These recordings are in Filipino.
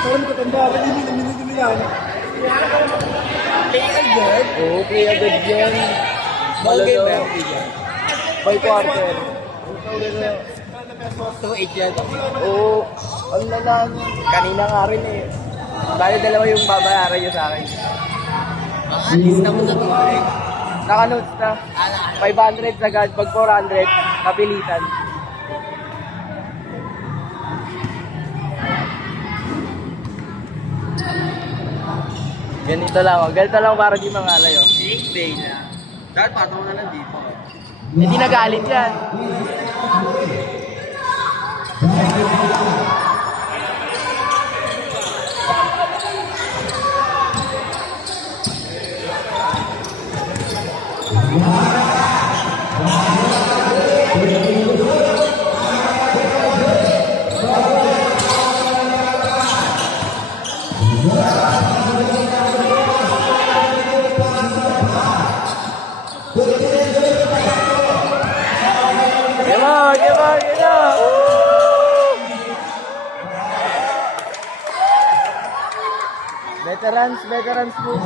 Parang katanda ka, hindi lang. Play agad? Oo, play agad yan. Bagay ba? By quarter. 2.8 yan. Oo, ang lalaan. Kanina nga rin eh. Bali dalawa yung babayaran nyo sa akin. Lista mo sa tubig. Naka-notes na. 500 agad, pag 400, kapilitan. Ganito lang para di mangalay oh. Shake day na. Dahil patong na lang dito. Hindi nagalit yan. Veterans move.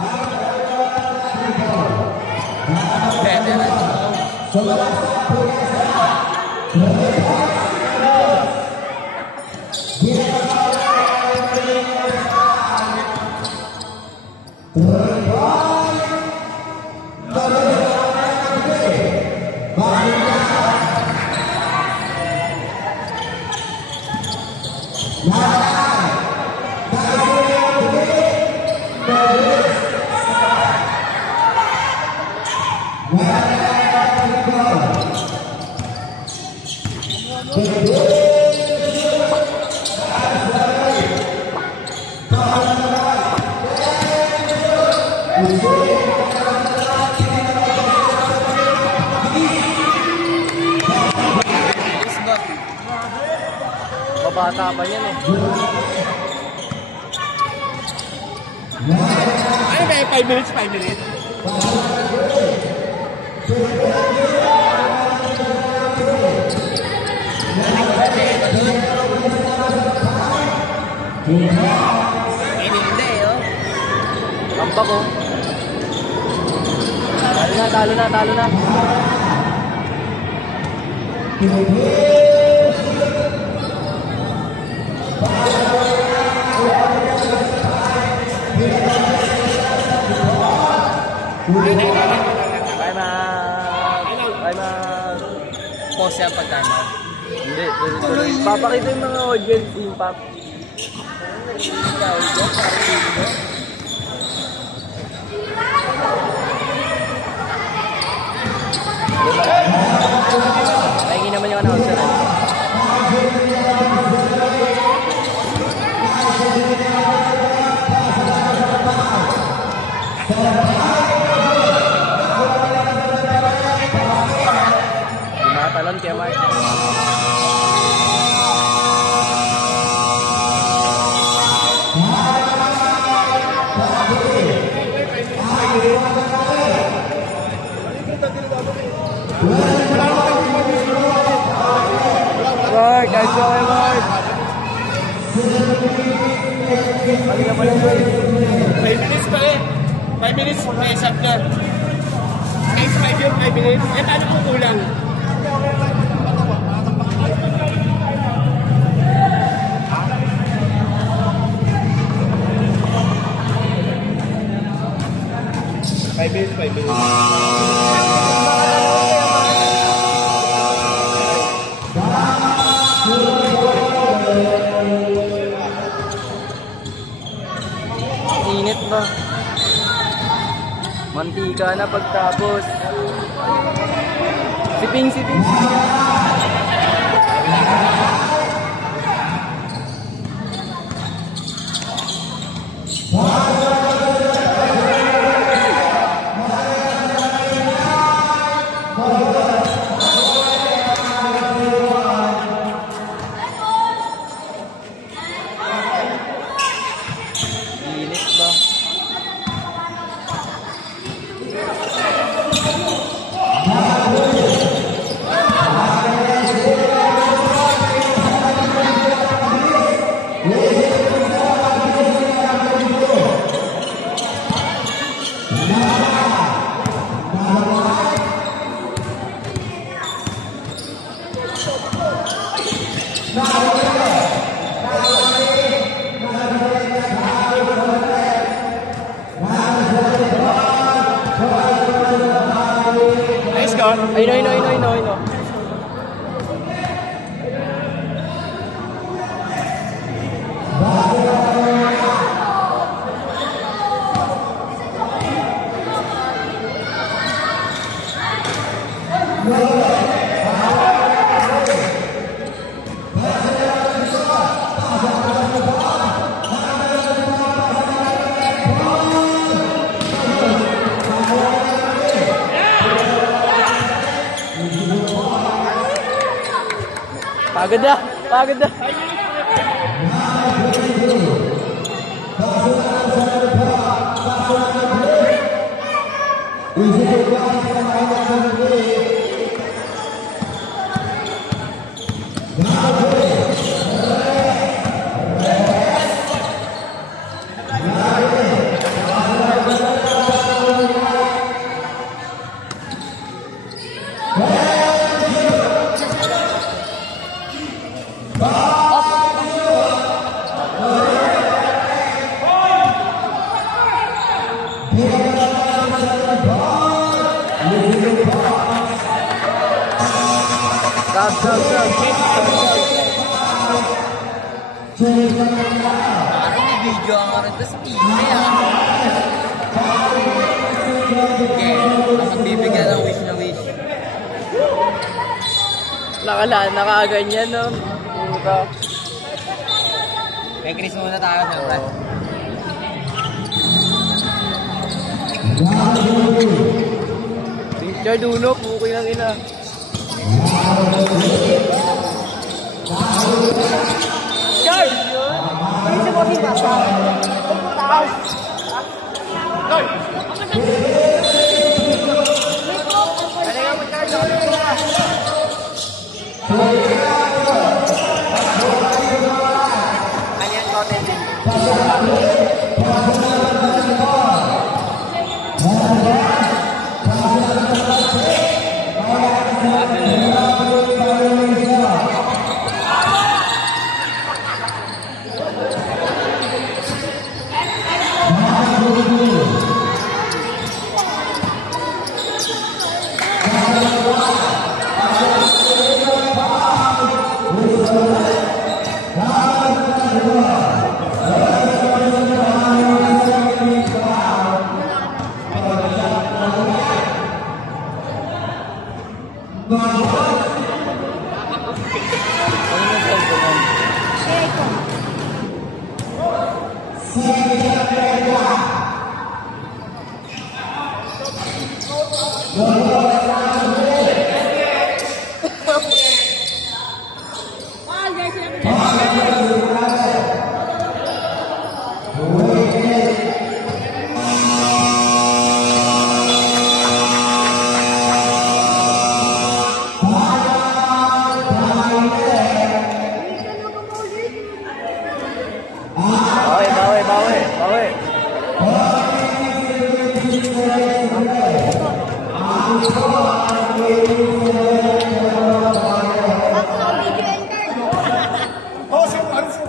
Mabata pa yan eh. Ano kaya 5 minutes? Hindi oh. Kampak oh. Talo na. Time out. Pause yan pag time out. Hindi, tuloy. Papakita yung mga audience impact. Pahingi naman yung announcer. Talon kaya Mark. Mark, guys, okay Mark. 5 minutes pa eh. 5 minutes may shot ka. 5 minutes. Eh, paano po kulang? Five minutes. Init ba? Mantika na pagtapos. Siping. Nice goal. Ayun no. Pagod na. Parang may video ang oras sa speaker Okay, magbibigyan ng wish na wish. Nakaganyan no. Kay Chris muna tayo siyempre. Picture dulo, pukoy ng ina. Guard! Hindi mo si Papa. Guard!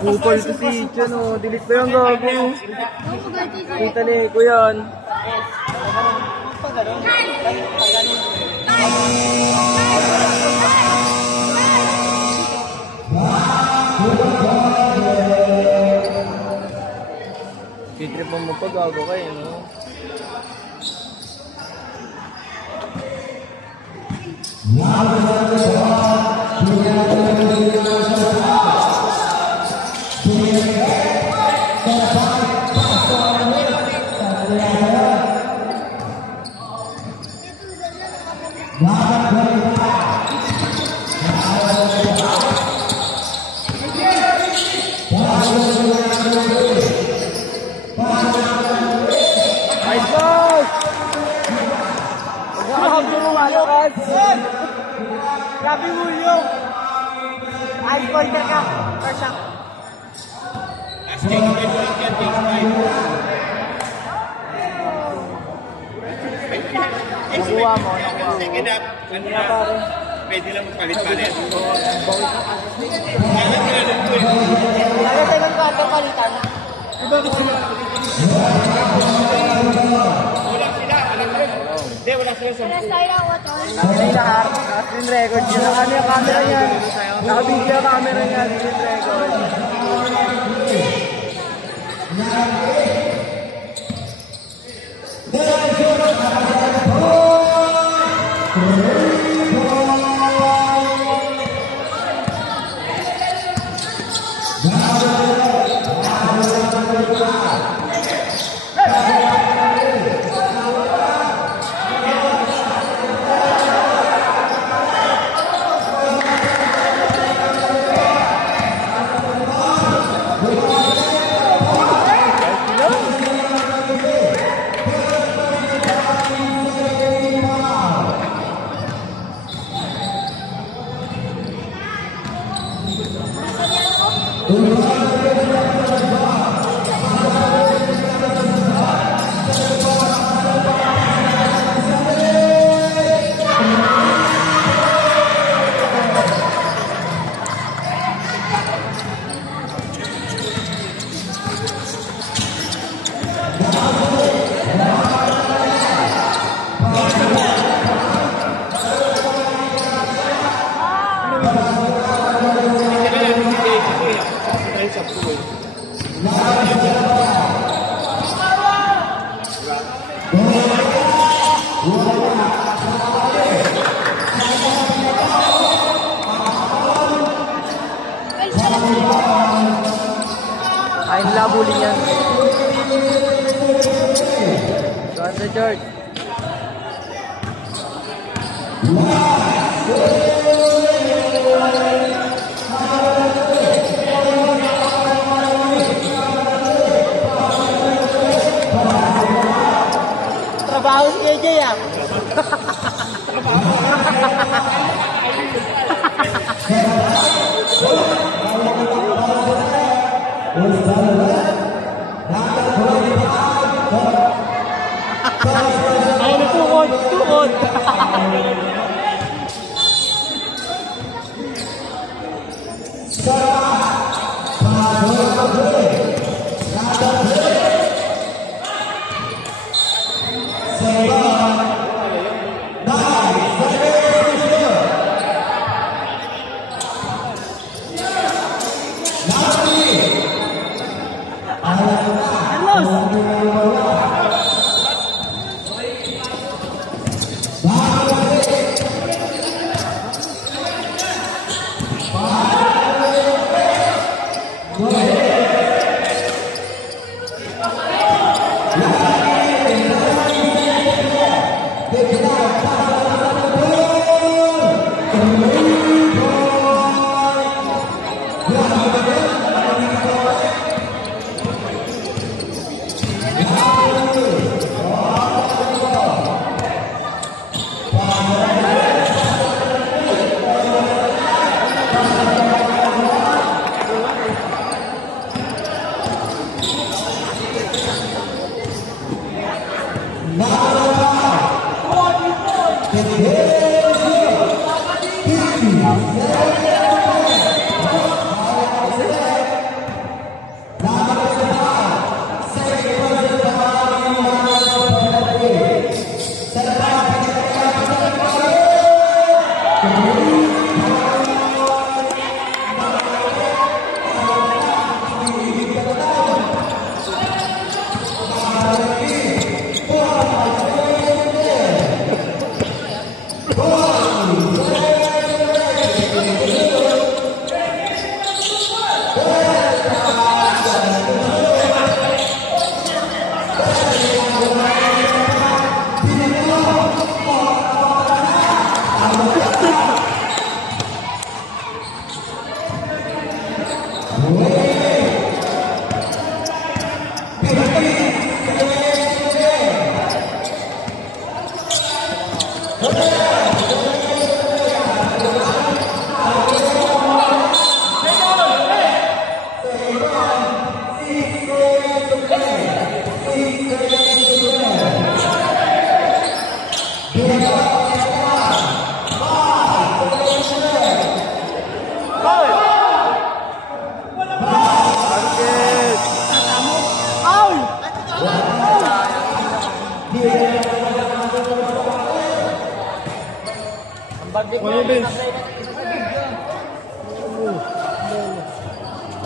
Kupal to si Chan, oh. Delete pa yung gago. Kita ni ko yan. Titripan mo pa, gago kayo, no? Grabe mo yun! Ice pointer ka! First shot! Nakuha mo. Second up. Hindi na pare. Pwede lang magpalit-palit. Lalo tayo ng kato palitan. Wala sila, alam mo. Hindi, wala sila sa Nakatay lahat. Naka-screen record yun. Ano yung camera niya? Naka-video yung camera niya. Screen record. Ay, labuli yan. Doon sa George. Trabaho si AJ ah. Ay, tukod, tukod.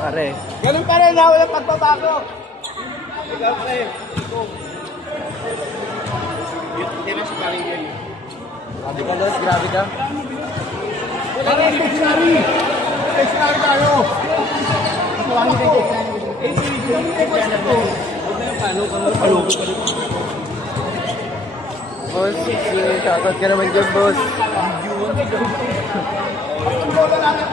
Pare. Ganun pa rin ha, walang pagbabago. Ikaw pre. Hindi na siya paring yun. Grabe ka, Los. Grabe ka. Para stationary. Stationary tayo. Kukuhanin kayo. Boss, shoutout ka naman dyan, boss. Ang bola natin,